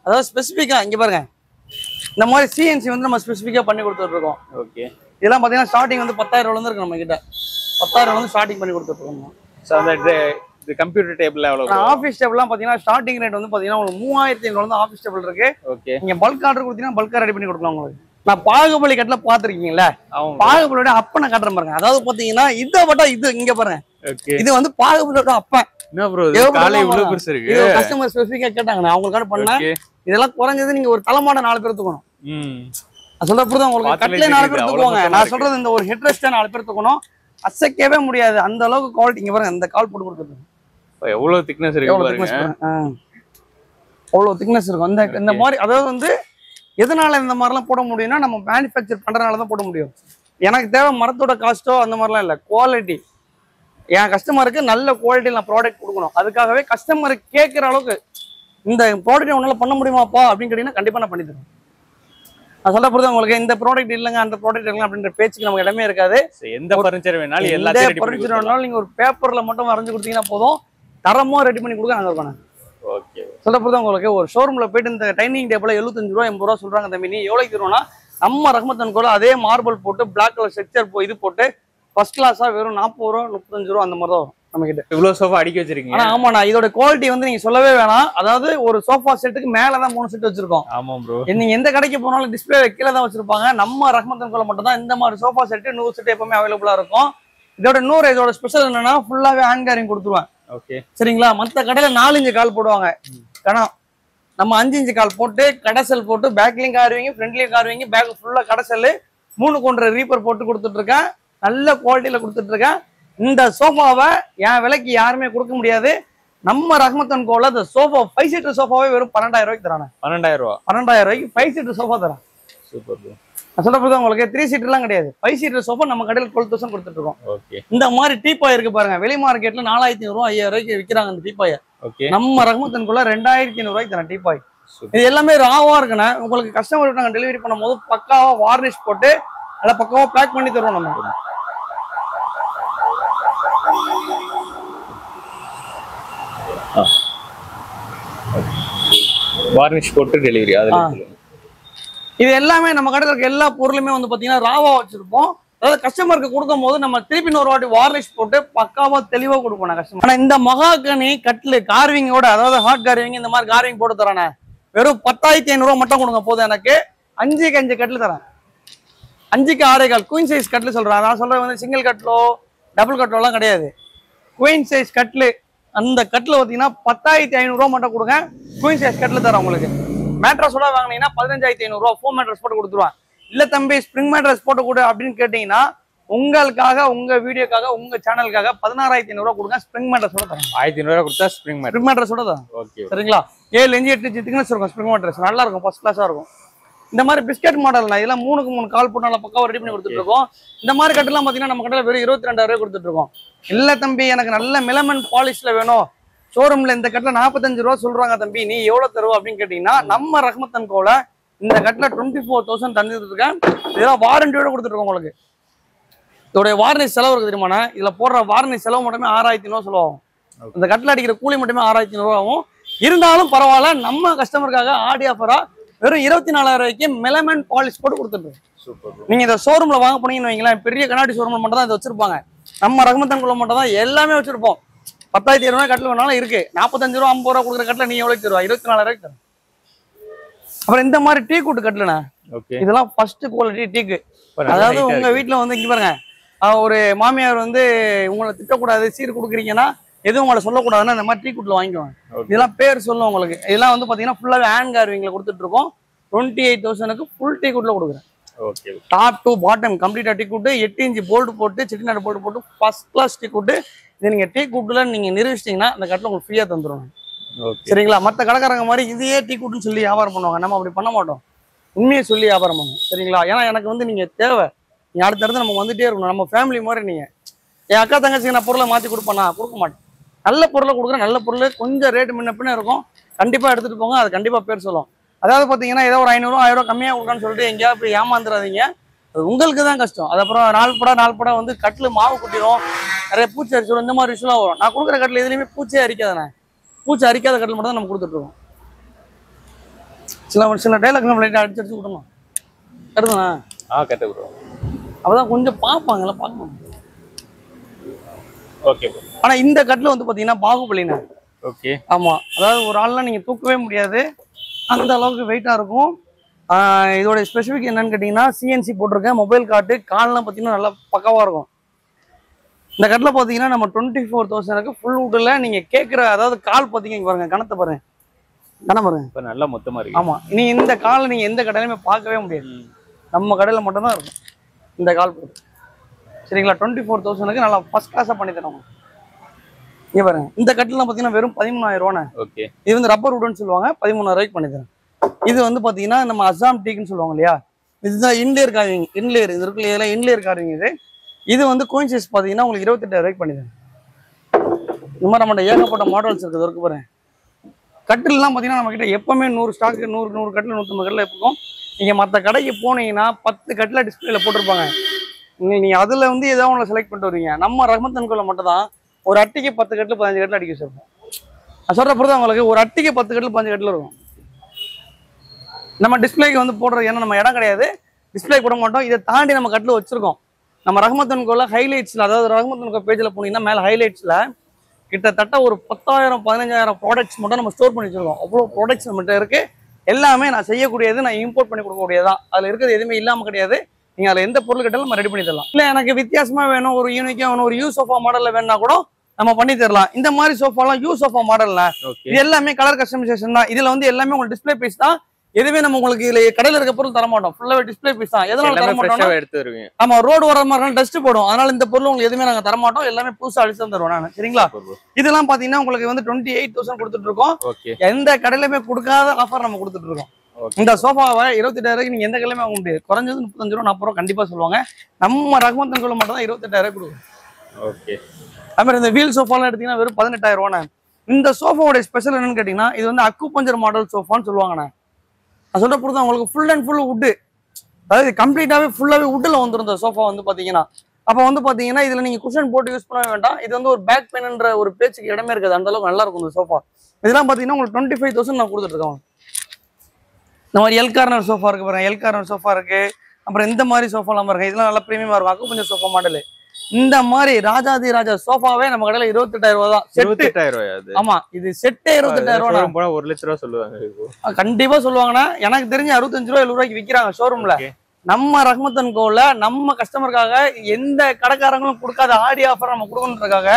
அதாவது ஸ்பெசிஃபிக்காக இங்கே பாருங்க இந்த மாதிரி சிஎன்சி வந்து நம்ம ஸ்பெசிஃபிக்காக பண்ணி கொடுத்துட்ருக்கோம். ஓகே. இதெல்லாம் பார்த்தீங்கன்னா ஸ்டார்டிங் வந்து 10,000 இருக்கு நம்ம கிட்ட. 10,000 ஸ்டார்டிங் பண்ணி கொடுத்துட்ருக்கோம். ஸோ அந்த கம்ப்யூட்டர் டேபிள் எவ்வளோ? ஆஃபீஸ் டேபிள்லாம் பார்த்தீங்கன்னா ஸ்டார்டிங் ரேட் வந்து பார்த்தீங்கன்னா உங்களுக்கு 3,500 ஆஃபீஸ் டேபிள் இருக்கு. ஓகே. நீங்கள் பல்க் ஆர்டர் கொடுத்தீங்கன்னா பல்காக ரெடி பண்ணி கொடுக்கலாம் உங்களுக்கு. நான் பாகுபலி கட்டில பார்த்துருக்கீங்களா? பாகுபலியோட அப்பனை காட்டுறேன் பாருங்க. அதாவது பார்த்தீங்கன்னா இதை மட்டும் இது இங்கே பாருங்க. இது வந்து பாகுபலியோட அப்பன். கஸ்டமர் ஸ்பெசிஃபிக்கா கேட்டாங்க, நான் அவங்களுக்காக பண்ணேன். இதெல்லாம் குறைஞ்சது நீங்க ஒரு தலைமாட 4 பேர் தூக்கணும். சொல்ற புரியுது உங்களுக்கு? கட்டில 4 பேர் தூக்குவாங்க. நான் சொல்றது இந்த ஒரு ஹெட்ரெஸ்ட் 4 பேர் தூக்கணும். அசைக்கவே முடியாது அந்த அளவுக்கு குவாலிட்டி. இங்க பாருங்க இந்த கால் போட்டு கொடுத்துருக்கோம். எவ்வளவு திக்னஸ் இருக்கு பாருங்க. அவ்வளவு திக்னஸ் இருக்கும். இந்த மாதிரி அதாவது வந்து எதனால இந்த மாதிரிலாம் போட முடியும்னா நம்ம மேனுஃபேக்சர் பண்றதுனால தான் போட முடியும். எனக்கு தேவை மரத்தோட காஸ்ட்டோ அந்த மாதிரிலாம் இல்லை, குவாலிட்டி. என் கஸ்டமருக்கு நல்ல குவாலிட்டியில் நான் ப்ராடக்ட் கொடுக்கணும். அதுக்காகவே கஸ்டமருக்கு கேட்குற அளவுக்கு இந்த ப்ராடக்ட் உன்னால பண்ண முடியுமாப்பா அப்படின்னு கேட்டீங்கன்னா கண்டிப்பாக நான் பண்ணி தரேன். நான் சொல்ல பொறுத்து உங்களுக்கு இந்த ப்ராடக்ட் இல்லைங்க அந்த ப்ராடக்ட் இல்லைங்க அப்படின்ற பேச்சுக்கு நமக்கு இடமே இருக்காது. எந்த ஃபர்னிச்சர் வேணாலும் எந்த ஃபர்னிச்சர் வேணாலும் நீங்க ஒரு பேப்பர்ல மட்டும் வரைஞ்சு கொடுத்தீங்கன்னா போதும், தரமா ரெடி பண்ணி கொடுக்க நாங்க இருக்கோம். ஓகே. சொல்ல பொறுத்து உங்களுக்கு ஒரு ஷோரூம்ல போயிட்டு இந்த டைனிங் டேபிள் 75 ரூபா 80 ரூபா சொல்றாங்க தம்பி, நீ எவ்வளவு தருவோம்னா நம்ம ரஹ்மத் அண்ட் கோல அதே மார்பிள் போட்டு பிளாக் கலர் ஸ்ட்ரக்சர் இது போட்டு ஃபர்ஸ்ட் கிளாஸா வெறும் 40 ரூபா 35 ரூபா அந்த மாதிரி தான் வரும் நம்ம கிட்ட. இவ்வளவு சோஃபா அடிக்க வச்சிருக்கீங்க. ஆமாண்ணா, இதோட குவாலிட்டி வந்து நீங்க சொல்லவே வேணாம். அதாவது ஒரு சோஃபா செட்டுக்கு மேலதான் 3 செட் வச்சிருக்கோம். ஆமா ப்ரோ. நீங்க எந்த கடைக்கு போனாலும் டிஸ்பிளே கீழே தான் வச்சிருப்பாங்க. நம்ம ரஹ்மத் அண்ட் கோல மட்டும் தான் இந்த மாதிரி சோஃபா செட்டு 100 செட் எப்பவுமே அவைலபிளா இருக்கும். இதோட ஸ்பெஷல் என்னன்னா ஃபுல்லாவே ஹேண்ட் கேரிங் கொடுத்துருவேன். ஓகே சரிங்களா? மத்த கடையில 4 இன்ச் கால் போடுவாங்க, கணம் நம்ம 5 இன்ச் கால் போட்டு கடைசல் போட்டு பேக்லயும் காருவீங்க ஃப்ரண்ட்லயும் காருவீங்க, பேக் ஃபுல்லா கடைசல் 3 கொண்ட ரீப்பர் போட்டு கொடுத்துட்டு இருக்கேன். நல்ல குவாலிட்டியில கொடுத்துட்டு இருக்கேன். இந்த சோஃபாவை என் விலைக்கு யாருமே கொடுக்க முடியாது. நம்ம ரஹ்மத் அண்ட் கோல இந்த சோஃபா 5 சீட்டர் சோஃபாவே வெறும் 12,000 ரூபாய்க்கு தரானே. 12,000 ரூபா 12,000 ரூபாய்க்கு 5 சீட்டர் சோஃபா தரேன். Super bro. நான் சொல்ல போது உங்களுக்கு 3 சீட்டர்லாம் கிடையாது, 5 சீட்டர் சோஃபா நம்ம கடையில் 12,000 கொடுத்துட்டு இருக்கோம். ஓகே. இந்த மாதிரி டீப்பாய் இருக்கு பாருங்க, வெளி மார்க்கெட்ல 4,500 ரூபா 5,000 ரூபாய்க்கு விற்கிறாங்க இந்த டீப்பாய. ஓகே. நம்ம ரஹ்மத் அண்ட் கோல 2,500 ரூபாய்க்கு தரேன் டீப்பாய். இது எல்லாமே ராவா இருக்குண்ணே. உங்களுக்கு கஸ்டமர் நாங்கள் டெலிவரி பண்ணும் போது பக்காவா வார்னிஷ் போட்டு நல்லா பக்காவா பேக் பண்ணி தருவோம் நம்ம. வார்னிஷ் போட்டு டெலிவரி. இது எல்லாமே நம்ம கடையில் இருக்க எல்லா பொருளுமே வந்து பாத்தீங்கன்னா ராவா வச்சிருப்போம். அதாவது கஸ்டமருக்கு கொடுக்கும் போது நம்ம திருப்பி ஒரு வாட்டி வார்னிஷ் போட்டு பக்காவா தெளிவா கொடுப்போம் கஸ்டமர். ஆனா இந்த மகாகனி கட்லு கார்விங்கோட, அதாவது ஹாட் கார்விங் இந்த மாதிரி கார்விங் போட்டு தரானே, வெறும் 10,500 ரூபா மட்டும் கொடுங்க போதும். எனக்கு 5க்கு 5 கட்லு தரேன், 5க்கு 6.25 குயின் சைஸ் கட்லு சொல்றேன். நான் சொல்றது வந்து சிங்கிள் கட்லோ டபுள் கட்லோ எல்லாம் கிடையாது, குயின் சைஸ் கட்லு. அந்த கட்ல பாத்தீங்கன்னா 10,500 ரூபா மட்டும் கொடுங்க, குயின் சைஸ் கட்லு தரேன் உங்களுக்கு. மேட்ரஸோட வாங்கினீங்கன்னா 15,500 ரூபா ஃபோம் மேட்ரஸ் போட்டு கொடுத்துருவான். இல்ல தம்பி ஸ்ப்ரிங் மேட்ரஸ் போட்டு கொடு அப்படின்னு கேட்டீங்கன்னா உங்களுக்காக, உங்க வீடியோக்காக, உங்க சேனலுக்காக 16,500 ரூபா கொடுங்க, ஸ்ப்ரிங் மேட்ரஸோட தரேன். 1,500 ரூபா கொடுத்தா ஸ்ப்ரிங் மேட்ரஸோட தான். ஓகே. சரிங்களா? 7 இன்ச் 8 இன்ச் திக்னஸ் இருக்கும் ஸ்ப்ரிங் மேட்ரஸ், நல்லா இருக்கும், ஃபர்ஸ்ட் கிளாஸா இருக்கும். இந்த மாதிரி பிஸ்கட் மாடல்னா இதெல்லாம் 3க்கு 3 கால் போட்டு நல்லா பக்காவா ரெடி பண்ணி கொடுத்துட்டு இருக்கோம். இந்த மாதிரி கட்டெல்லாம் பாத்தீங்கன்னா நம்ம கடையில வெறும் 22,000 ரூபாய் கொடுத்துட்டு இருக்கோம். இல்ல தம்பி எனக்கு நல்ல மிலமன் பாலிஷ்ல வேணும், ஷோரூம்ல இந்த கட்டில 45 ரூபா சொல்றாங்க தம்பி, நீ எவ்வளவு தருவ அப்படின்னு கேட்டீங்கன்னா நம்ம ரஹ்மத் அண்ட் கோல இந்த கட்டில 24,000 தந்துட்டு இருக்கேன். இதெல்லாம் வாரண்டியோட கொடுத்துட்டு இருக்கோம் உங்களுக்கு. இதோட வார்னிஷ் செலவு இருக்கு தெரியுமாண்ணா, இதுல போடுற வார்னிஷ் செலவு மட்டுமே 6,500 செலவாகும். இந்த கட்டில அடிக்கிற கூலி மட்டுமே 6,500 ரூபா ஆகும். இருந்தாலும் பரவாயில்ல, நம்ம கஸ்டமருக்காக ஆடி ஆஃபரா வெறும் 24,000 ரூபாய்க்கு மெலமன் பாலிஷ் போட்டு கொடுத்துட்டு. நீங்க இந்த ஷோரூம்ல வாங்க போனீங்கன்னு வைங்களேன், பெரிய கண்ணாடி ஷோரூம்ல மட்டும் தான் இதை வச்சிருப்பாங்க. நம்ம ரஹ்மத் அண்ட் கோல மட்டும் தான் எல்லாமே வச்சிருப்போம். 10,500 ரூபாய் கட்டில் வேணாலும் இருக்கு. 45 ரூபா 50 ரூபா கொடுக்குற கட்டில நீ எவ்வளவு தருவா? 24,000 ரூபாய்க்கு தரும். அப்புறம் இந்த மாதிரி டீ கூட்டு கட்டலண்ணா, இதெல்லாம் ஃபர்ஸ்ட் குவாலிட்டி டீக்கு. அதாவது உங்க வீட்டுல வந்து இங்க பாருங்க, ஒரு மாமியார் வந்து உங்களை திட்டக்கூடாது, சீர் கொடுக்குறீங்கன்னா எதுவும் உங்களை சொல்லக்கூடாதுன்னா இந்த மாதிரி டீ கூட்டில் வாங்கிக்குவாங்க. இதெல்லாம் பேர் சொல்லும் உங்களுக்கு. இதெல்லாம் வந்து பாத்தீங்கன்னா ஃபுல்லாவே ஹேண்ட் கார்விங்ல கொடுத்துட்டு இருக்கோம். 28,000க்கு ஃபுல் டீ கூட்ல கொடுக்குறேன். டாப் டு பாட்டம் கம்ப்ளீட்டா டீ கூட்டு, 8 இன்ச் போல்டு போட்டு செட்டிநாடு போல்டு போட்டு ஃபர்ஸ்ட் கிளாஸ் டீ கூட்டு. இது நீங்க டீ கூட்டுல நீங்க நிரூபிச்சிட்டீங்கன்னா அந்த கட்டில உங்களுக்கு ஃப்ரீயா தந்துடும். சரிங்களா? மற்ற கடைக்காரங்க மாதிரி இதையே டீ கூட்டுன்னு சொல்லி வியாபாரம் பண்ணுவாங்க, நம்ம அப்படி பண்ண மாட்டோம். உண்மையை சொல்லி வியாபாரம் பண்ணுவோம். சரிங்களா? ஏன்னா எனக்கு வந்து நீங்க தேவை, நீங்க அடுத்தடுத்து நம்ம வந்துட்டே இருக்கணும். நம்ம ஃபேமிலி மாதிரி நீங்க. என் அக்கா தங்கச்சிக்கு நான் பொருளை மாற்றி கொடுப்பேன், நான் கொடுக்க மாட்டேன். நல்ல பொருளை கொடுக்குறேன். நல்ல பொருள் கொஞ்சம் ரேட்டு முன்ன பின்ன இருக்கும், கண்டிப்பா எடுத்துட்டு போங்க, அது கண்டிப்பா பேர் சொல்லும். அதாவது பாத்தீங்கன்னா ஏதோ ஒரு 500 1000 கம்மியா கொடுக்கணும்னு சொல்லிட்டு எங்கேயாவது போய் ஏமாந்துடாதீங்க, அது உங்களுக்கு தான் கஷ்டம். அது அப்புறம் நாள் படா வந்து கட்டில் மாவு குட்டிடும், நிறைய பூச்சி அரிச்சிடும், இந்த மாதிரி விஷயம்லாம் வரும். நான் கொடுக்குற கட்டில் எதுலையுமே பூச்சியே அரிக்காதானே, பூச்சி அரிக்காத கட்டில் மட்டும் தான் நம்ம கொடுத்துட்டு இருக்கோம். சில டைலாக் நம்ம லைட்டாக அடிச்சு விட்டோமா கருதுண்ணா? Correct bro. அப்பதான் கொஞ்சம் பார்ப்பாங்கல்ல, பார்க்கணும். ஓகே. ஆனா இந்த கட்டில் வந்து பாத்தீங்கன்னா பாகுபலிண்ணா. ஓகே. ஆமா, அதாவது ஒரு ஆள்லாம் நீங்க தூக்கவே முடியாது, அந்த அளவுக்கு வெயிட்டா இருக்கும். இதோட ஸ்பெசிஃபிக் என்னன்னு கேட்டீங்கன்னா சிஎன்சி போட்டிருக்கேன், மொபைல் காட்டு, கால்லாம் பார்த்தீங்கன்னா நல்லா பக்கவா இருக்கும். இந்த கட்டில் பார்த்தீங்கன்னா நம்ம 24,000க்கு ஃபுல் வுட்ல நீங்க கேட்குற, அதாவது கால் பார்த்தீங்க பாருங்க, கணத்தை பாருங்க, கணம் பாருங்க, இப்போ நல்லா மொத்தமா இருக்கு. ஆமா, நீ இந்த காலை நீங்க எந்த கடையிலுமே பார்க்கவே முடியாது, நம்ம கடையில் மட்டும்தான் இருக்கும் இந்த கால் போட்டு. சரிங்களா? 24,000க்கு நல்லா ஃபர்ஸ்ட் கிளாஸா பண்ணி தரோம். இங்க பாருங்க, இந்த கட்டிலாம் பார்த்தீங்கன்னா வெறும் 13,000 ரூபாண்ணே. ஓகே. இது வந்து ரப்பர் வுட்னு சொல்லுவாங்க, 13,000 ரூபாய்க்கு பண்ணி தரேன். இது வந்து பாத்தீங்கன்னா நம்ம அசாம் டீக்குன்னு சொல்லுவாங்க இல்லையா, இதுதான் இன்லேயர் கார்விங். இன்லேயர் இது இருக்கு இல்லையா, இன்லேயர் கார்விங். இது வந்து கோயின் சைஸ் பாத்தீங்கன்னா உங்களுக்கு 28,000 ரூபாய்க்கு பண்ணிடுறேன். இந்த மாதிரி நம்மகிட்ட ஏகப்பட்ட மாடல்ஸ் இருக்குது, இருக்கு பாருங்க. கட்டில்லாம் பாத்தீங்கன்னா நம்ம கிட்ட எப்பவுமே 100 ஸ்டாக், 100 கட்டில் 150 கட்டில் இருக்கும். நீங்க மற்ற கடைக்கு போனீங்கன்னா 10 கட்டில டிஸ்பிளேல போட்டிருப்பாங்க. நீங்க அதுல வந்து ஏதாவது ஒன்று செலக்ட் பண்ணிட்டு வருவீங்க. நம்ம ரஹ்மத் அண்ட் கோல மட்டும் தான் ஒரு அட்டிக்கு 10 கட்டில் 15 கட்டில் அடிக்க வச்சிருப்போம். நான் சொல்ற பொறுத்து உங்களுக்கு ஒரு அட்டிக்கு 10 கட்டில் 15 கட்டில் இருக்கும். நம்ம டிஸ்பிளேக்கு வந்து போடுறது ஏன்னா நம்ம இடம் கிடையாது, டிஸ்பிளே போட மாட்டோம். இதை தாண்டி நம்ம கட்டில் வச்சிருக்கோம். நம்ம ரஹ்மத் அண்ட் கோல ஹைலைட்ஸ்ல, அதாவது ரஹ்மத் அண்ட் கோ பேஜ்ல போனீங்கன்னா மேல ஹைலைட்ஸ்ல கிட்டத்தட்ட ஒரு 10,000 15,000 ப்ராடக்ட்ஸ் மட்டும் நம்ம ஸ்டோர் பண்ணி வச்சிருக்கோம். அவ்வளோ ப்ராடக்ட்ஸ் நம்மகிட்ட இருக்கு. எல்லாமே நான் செய்யக்கூடியது, நான் இம்போர்ட் பண்ணி கொடுக்கக்கூடியதான். அதுல இருக்கிறது எதுவுமே இல்லாம கிடையாது. நீங்க அதுல எந்த பொருள் கேட்டாலும் நம்ம ரெடி பண்ணி தரலாம். இல்ல எனக்கு வித்தியாசமா வேணும், ஒரு யூனிக்கா வேணும், ஒரு யூ சோஃபா மாடல்ல வேணும்னா கூட நம்ம பண்ணி தரலாம். இந்த மாதிரி சோஃபாலாம் யூ சோஃபா மாடல்ல இது எல்லாமே கலர் கஸ்டமைசேஷன் தான். இதுல வந்து எல்லாமே உங்களுக்கு டிஸ்பிளே பீஸ் தான். எதுவுமே நம்ம உங்களுக்கு இதுல கடையில இருக்க பொருள் தர மாட்டோம். ஃபுல்லாவே டிஸ்பிளே பீஸ் தான். எதனால தர மாட்டோம்? எடுத்து வருவீங்க. ஆமா, ரோடு வர மாதிரி டஸ்ட் போடும். அதனால இந்த பொருள் உங்களுக்கு எதுவுமே நாங்க தர மாட்டோம். எல்லாமே புதுசா அடிச்சு தான் தருவோம் நான். சரிங்களா? இதெல்லாம் பாத்தீங்கன்னா உங்களுக்கு வந்து 28,000 கொடுத்துட்டு இருக்கோம். எந்த கடையிலுமே கொடுக்காத ஆஃபர் நம்ம கொடுத்துட்டு இருக்கோம். இந்த சோஃபாவை 28,000 நீங்க எந்த கடையிலுமே வாங்க முடியாது. குறைஞ்சது 35 ரூபா 40 ரூபா கண்டிப்பா சொல்லுவாங்க. நம்ம ரஹ்மத் அண்ட் கோல மட்டும் தான் 28,000 கொடுக்கும். ஓகே. அதுமாதிரி இந்த வீல் சோஃபாலாம் எடுத்தீங்கன்னா வெறும் 18,000 ரூபாண்ணே. இந்த சோஃபாவோட ஸ்பெஷல் என்னன்னு கேட்டீங்கன்னா, இது வந்து அக்குபஞ்சர் மாடல் சோஃபான்னு சொல்லுவாங்கண்ணே. நான் சொல்ற பொறுத்து உங்களுக்கு ஃபுல் அண்ட் ஃபுல் வுட்டு, அதாவது கம்ப்ளீட்டாவே ஃபுல்லாவே வுட்ல வந்துடும் இந்த சோஃபா வந்து பாத்தீங்கன்னா. அப்ப வந்து பாத்தீங்கன்னா இதுல நீங்க குஷன் போட்டு யூஸ் பண்ண வேண்டாம். இது வந்து ஒரு பேக் பெயின்ன்ற ஒரு பேச்சுக்கு இடமே இருக்காது. அந்த அளவுக்கு நல்லா இருக்கும் இந்த சோஃபா. இதெல்லாம் பாத்தீங்கன்னா உங்களுக்கு 25,000 நான் கொடுத்துட்டு இருக்கேன். இந்த மாதிரி எல் கார்னர் சோஃபா இருக்கு பாருங்க, எல் கார்னர் சோஃபா இருக்கு. அப்புறம் இந்த மாதிரி சோஃபாலாம் பாருங்க, இதெல்லாம் நல்லா பிரீமியமா இருக்கும். Acupuncture sofa model. இந்த மாதிரி ராஜாதி ராஜா சோஃபாவே நம்ம கடையில 28,000 ரூபா தான். 28,000 ரூபாய். ஆமா, இது செட்டே 28,000 ரூபாய். 1 லட்சம் ரூபா சொல்லுவாங்க. கண்டிப்பா சொல்லுவாங்கன்னா, எனக்கு தெரிஞ்சு 65 ரூபாய் 70 ரூபாய்க்கு விற்கிறாங்க ஷோரூம்ல. நம்ம ரஹ்மத் அண்ட் கோல நம்ம கஸ்டமருக்காக எந்த கடைக்காரங்களும் கொடுக்காத ஆடி ஆஃபர் நம்ம கொடுக்கணுன்றதுக்காக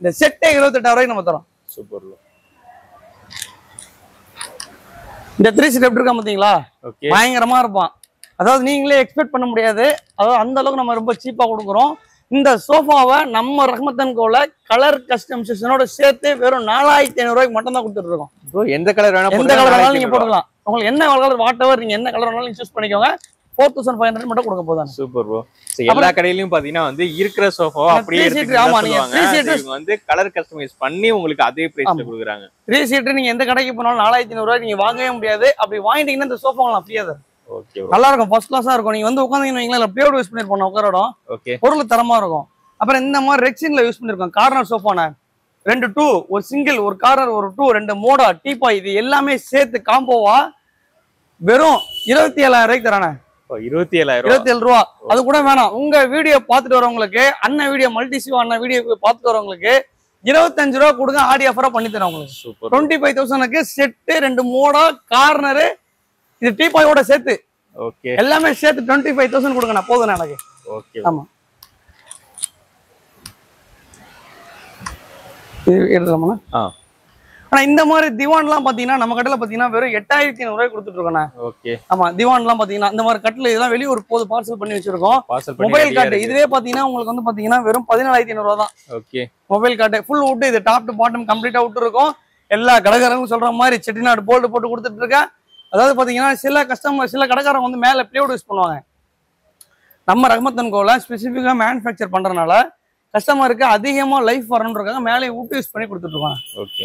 இந்த செட்டே 28,000 ரூபாய்க்கு நம்ம தரோம். சூப்பர். இந்த 3 சீட் எப்படி இருக்கா பாத்தீங்களா? பயங்கரமா இருப்பான். அதாவது நீங்களே எக்ஸ்பெக்ட் பண்ண முடியாது. அதாவது அந்த அளவுக்கு நம்ம ரொம்ப சீப்பா கொடுக்குறோம். இந்த சோஃபாவை நம்ம ரஹ்மத் அண்ட் கோல கலர் கஸ்டமைசேஷனோட சேர்த்து வெறும் 4,500 ரூபாய்க்கு மட்டும் தான் கொடுத்துட்டு இருக்கோம். எந்த கலர் வேணாலும் நீங்க போட்டுக்கலாம். உங்களுக்கு என்ன கலர் வாட்டவர் நீங்க என்ன கலர் வேணாலும் சூஸ் பண்ணிக்கோங்க. 4,500 மட்டும் கொடுக்க போதாங்க. Super bro. எல்லா கடையிலயும் பாத்தீங்கன்னா வந்து இருக்கிற சோஃபா அப்படியே வந்து கலர் கஸ்டமைஸ் பண்ணி உங்களுக்கு அதே பிரைஸ்ல கொடுக்குறாங்க. 3 சீட் நீங்க எந்த கடைக்கு போனாலும் 4,500 ரூபாய் நீங்க வாங்கவே முடியாது. அப்படி வாங்கிட்டீங்கன்னா இந்த சோஃபா நான் ஃப்ரீயா தரேன். நல்லா இருக்கும், ஃபர்ஸ்ட் கிளாஸா இருக்கும். நீங்க வந்து உட்காந்தீங்கன்னா பிளேவுட் யூஸ் பண்ணிருப்போம் உட்காரோம், பொருள் தரமா இருக்கும். அப்புறம் இந்த மாதிரி ரெக்ஸின்ல யூஸ் பண்ணிருக்கோம். கார்னர் சோஃபான 2 2 ஒரு சிங்கிள், ஒரு கார்னர், ஒரு 2 2 மோடா டீபாய், இது எல்லாமே சேர்த்து காம்போவா வெறும் 27,000 ரூபாய்க்கு தரானே. 27,000 ரூபா. அது கூட வேணாம், உங்க வீடியோ பார்த்துட்டு வரவங்களுக்கு, அண்ணன் வீடியோ மல்டிசிவா அண்ணன் வீடியோ பார்த்துட்டு வரவங்களுக்கு 25 ரூபா கொடுங்க, ஆடி ஆஃபரா பண்ணி தரேன் உங்களுக்கு. 25,000க்கு செட்டு 2 மோடா கார்னரு, இது டீபாயோட சேர்த்து எல்லாமே சேர்த்து 25,000 கொடுங்க. நான் போதும் எனக்கு. ஆமா, எடுத்துக்கலாமா? ஆனா இந்த மாதிரி திவான்லாம் பாத்தீங்கன்னா நம்ம கடையில பாத்தீங்கன்னா வெறும் 8,500 ரூபாய் கொடுத்துட்டு இருக்கோம். ஆமா, திவான்லாம் பாத்தீங்கன்னா இந்த மாதிரி கட்டில இதெல்லாம் வெளியூர் போது பார்சல் பண்ணி வச்சிருக்கோம். மொபைல் கார்டு இதுவே பாத்தீங்கன்னா உங்களுக்கு வந்து பாத்தீங்கன்னா வெறும் 14,500 ரூபா தான். மொபைல் கார்டு ஃபுல் வுட், இது டாப் டு பாட்டம் கம்ப்ளீட்டா வுட் இருக்கும். எல்லா கடைக்காரங்களும் சொல்ற மாதிரி செட்டிநாடு போல்டு போட்டு கொடுத்துட்டு இருக்கேன். அதாவது பாத்தீங்கன்னா சில கஸ்டமர், சில கடைக்காரங்க வந்து மேல பிளேவுட் யூஸ் பண்ணுவாங்க. நம்ம ரஹ்மத் அண்ட் கோல ஸ்பெசிஃபிக்கா மேனுஃபேக்சர் பண்றதுனால கஸ்டமருக்கு அதிகமா லைஃப் வரணுன்றதுக்காக மேலே வுட் யூஸ் பண்ணி கொடுத்துட்டு இருக்காங்க.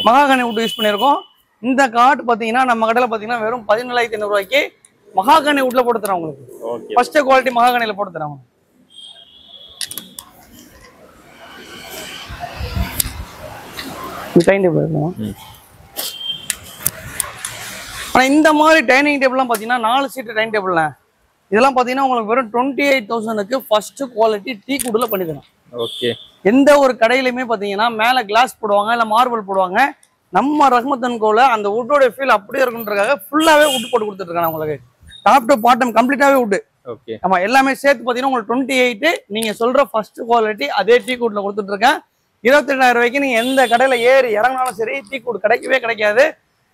மகாகனி வுட் யூஸ் பண்ணியிருக்கோம். இந்த கார்டு பாத்தீங்கன்னா நம்ம கடையில பாத்தீங்கன்னா வெறும் 14,500 ரூபாய்க்கு மகாகனி வுட்ல போட்டு தரேன் உங்களுக்கு. ஃபர்ஸ்ட் குவாலிட்டி மகாகனில போட்டு தரேன். ஆனா இந்த மாதிரி டைனிங் டேபிள்லாம் பாத்தீங்கன்னா 4 சீட் டைனிங் டேபிள்ல இதெல்லாம் பாத்தீங்கன்னா உங்களுக்கு வெறும் 28,000க்கு ஃபர்ஸ்ட் குவாலிட்டி டீ குட்ல பண்ணி தரேன். ஓகே. எந்த ஒரு கடையிலுமே பாத்தீங்கன்னா மேல கிளாஸ் போடுவாங்க, இல்ல மார்பிள் போடுவாங்க. நம்ம ரஹ்மத் அண்ட் கோல அந்த வுட்டோட ஃபீல் அப்படியே இருக்குன்றதுக்காக ஃபுல்லாவே வுட் போட்டு கொடுத்துட்டு இருக்காங்க உங்களுக்கு. டாப் டு பாட்டம் கம்ப்ளீட்டாவே வுட். ஓகே. ஆமா, எல்லாமே சேர்த்து பாத்தீங்கன்னா உங்களுக்கு 28 நீங்க சொல்ற ஃபர்ஸ்ட் குவாலிட்டி அதே டீ குட்ல கொடுத்துட்டு இருக்கேன். 28,000 ரூபாய்க்கு நீங்க எந்த கடையில ஏறி இறங்கினாலும் சரி டீ குட் கிடைக்கவே கிடைக்காது.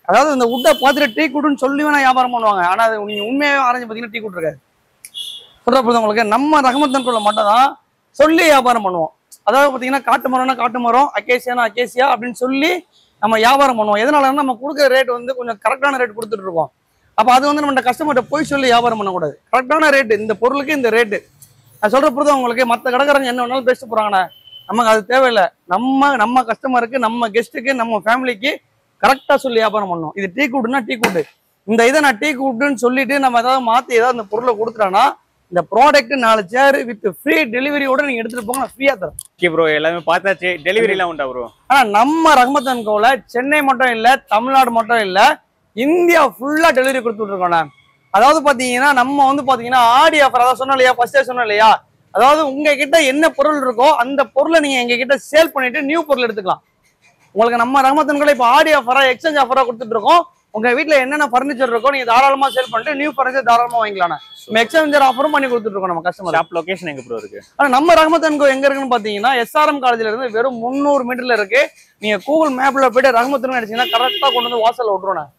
அதாவது இந்த வுட்டை பார்த்துட்டு டீ குட்னு சொல்லி வேணா வியாபாரம் பண்ணுவாங்க. ஆனா அது நீங்க உண்மையாவே ஆரஞ்சு பாத்தீங்கன்னா டீ குட் இருக்காது. சொல்ற பொழுது உங்களுக்கு நம்ம ரஹ்மத் அண்ட் கோல மட்டும் தான் சொல்லி வியாபாரம் பண்ணுவோம். அதாவது பாத்தீங்கன்னா காட்டு மரம்னா காட்டு மரம், அக்கேசியானா அக்கேசியா அப்படின்னு சொல்லி நம்ம வியாபாரம் பண்ணுவோம். எதனால நம்ம கொடுக்குற ரேட் வந்து கொஞ்சம் கரெக்டான ரேட் கொடுத்துட்டு இருக்கோம். அப்ப அது வந்து நம்ம கஸ்டமர்கிட்ட போய் சொல்லி வியாபாரம் பண்ணக்கூடாது. கரெக்டான ரேட்டு, இந்த பொருளுக்கு இந்த ரேட்டு. நான் சொல்ற பொழுது உங்களுக்கு மற்ற கடைக்காரங்க என்ன வேணாலும் பேசிட்டு போறாங்கண்ணா, நமக்கு அது தேவையில்லை. நம்ம கஸ்டமருக்கு, நம்ம கெஸ்ட்டுக்கு, நம்ம ஃபேமிலிக்கு கரெக்டா சொல்லி வியாபாரம் பண்ணணும். இது டீ குட்னா டீ குட், இந்த இதை நான் டீ கூப்பிட்டுன்னு சொல்லிட்டு நம்ம ஏதாவது மாத்தி ஏதாவது அந்த பொருளை கொடுத்துட்டோம்னா இந்த ப்ராடக்ட் 4 சேர் வித் ஃப்ரீ டெலிவரியோட நீங்க எடுத்துட்டு போங்க, நான் ஃப்ரீயா தரேன். ஓகே ப்ரோ, எல்லாமே பார்த்தாச்சு. டெலிவரி எல்லாம் உண்டா ப்ரோ? ஆனா நம்ம ரஹ்மத் அண்ட் கோல சென்னை மட்டும் இல்ல, தமிழ்நாடு மட்டும் இல்ல, இந்தியா ஃபுல்லா டெலிவரி கொடுத்துட்டு இருக்கோம். அதாவது பாத்தீங்கன்னா நம்ம வந்து பாத்தீங்கன்னா ஆடி ஆஃபர், அதாவது சொன்னோம் இல்லையா, ஃபர்ஸ்டே சொன்னோம் இல்லையா, அதாவது உங்ககிட்ட என்ன பொருள் இருக்கோ அந்த பொருளை நீங்க எங்க கிட்ட சேல் பண்ணிட்டு நியூ பொருள் எடுத்துக்கலாம். உங்களுக்கு நம்ம ரஹ்மத் அண்ட் கோல இப்போ ஆடி ஆஃபரா எக்ஸ்சேஞ்ச் ஆஃபரா கொடுத்துட்டு இருக்கோம். உங்க வீட்டுல என்னென்ன ஃபர்னிச்சர் இருக்கோ நீங்க தாராளமா சேல் பண்ணிட்டு நியூ ஃபர்னிச்சர் தாராளமா வாங்கிக்கலாம். நம்ம எக்ஸ்சேஞ்சர் ஆஃபரும் பண்ணி கொடுத்துட்டு இருக்கோம் நம்ம கஸ்டமர். ஷாப் லொகேஷன் எங்க ப்ரோ இருக்கு? ஆனா நம்ம ரஹ்மத் அண்ட் கோ எங்க இருக்குன்னு பாத்தீங்கன்னா SRM காலேஜ்ல இருந்து வெறும் 300 மீட்டர்ல இருக்கு. நீங்க கூகுள் மேப்ல போயிட்டு ரஹ்மத் அடிச்சீங்கன்னா கரெக்டா கொண்டு வந்து வாசல்ல விட்டுருவோம்.